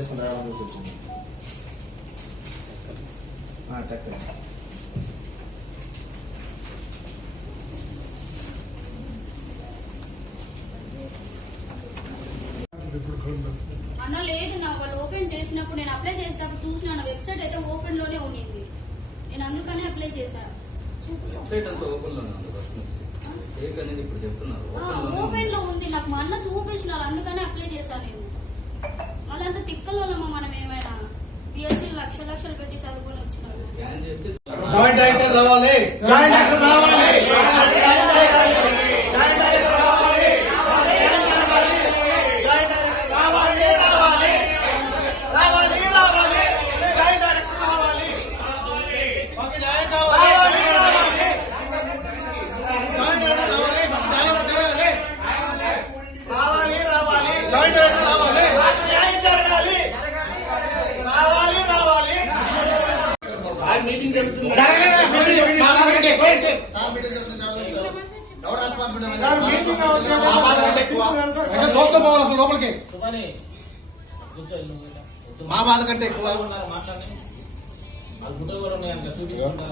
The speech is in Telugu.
చేసుకుని రావడం వచ్చింది. అన్న లేదు నా వాళ్ళు ఓపెన్ చేసినప్పుడు నేను అప్లై చేసినప్పుడు చూసిన వెబ్సైట్ అయితే ఓపెన్ లోనే ఉండింది. నేను అందుకనే అప్లై చేశాను. వెబ్సైట్ అంతా ఓపెన్ లోనే ఉంది. ఫేక్ అనేది ఇప్పుడు చెప్తున్నారు ఓపెన్ లో ఉంది. నాకు మా అన్న చూపించినారు, అందుకనే అప్లై చేశాను నేను. వాళ్ళంతా తిక్కలోనమ్మా మనం ఏమైనా బిఎస్సీ లక్షలు పెట్టి చదువుకొని వచ్చినారు. స్కాన్ చేస్తే జాయింట్ డైరెక్టర్ రావాలి, జాయింట్ డైరెక్టర్ రావాలి, మీటింగ్ జరుగుతుంది. లోపలికి మా బాధ కంటే ఎక్కువ మాట్లాడి చూపించుకుంటారు.